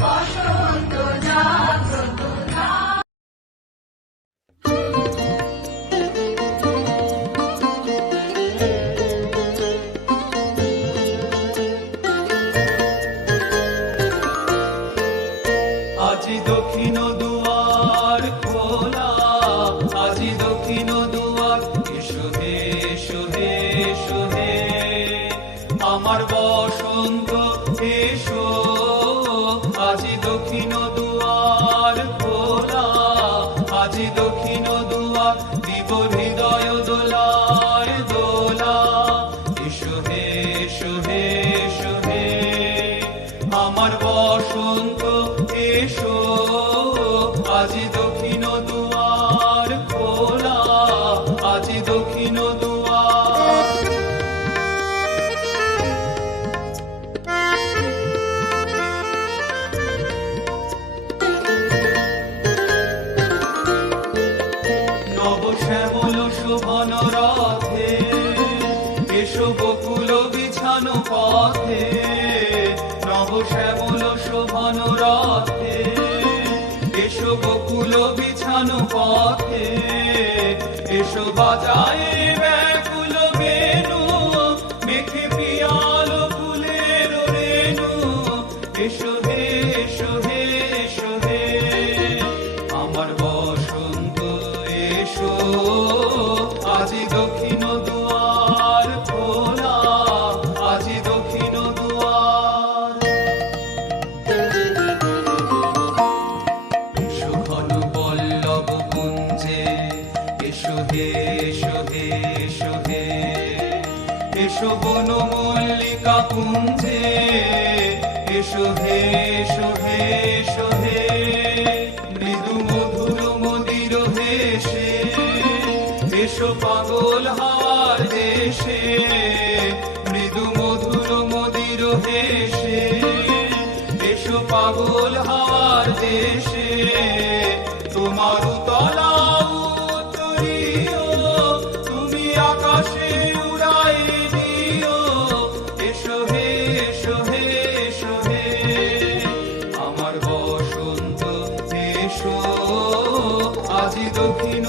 বসন্ত জাগ্রত আজি দক্ষিণ দুয়ার খোলা, আজি দক্ষিণ দুয়ার, এসো হে এসো হে এসো হে আমার বসন্ত এসো। আজি দক্ষিণ দুয়ার খোলা, আজি দক্ষিণ দুয়ার, দিব হৃদয় দোলায় দোলা। এসো হে এসো হে এসো হে আমার বসন্ত এসো। আজি দক্ষিণ দুয়ার খোলা, আজি দক্ষিণ দুয়ার। নব শ্যামল শোভন রথে, এসো বকুল বিছানো পথে। নব শ্যামল শোভন রথে, এসো বকুল বিছানো পথে। এসো বাজায় ব্যাকুল বেণু, মেখে পিয়াল ফুলের রেণু। এসো হে এসো হে এসো হে আমার বসন্ত এসো। আজি দক্ষিণ দুয়ার খোলা, আজি দক্ষিণ দুয়ার। এসো ঘন পল্লব কুঞ্জে, এসো হে এসো হে এসো হে এসো বন মল্লিকা কুঞ্জে। এসো হে এসো হে এসো হে মৃদু মধুর মদির হেসে। এসো পাগল হাওয়ার দেশে, মৃদু মধুর মদির হেসে। এসো পাগল হাওয়ার দেশে, তোমার তলা উত্তরীয়, তুমি আকাশে উড়াই দিও। এসো হে এসো হে এসো হে আমার বসন্ত এসো। আজি দক্ষিণ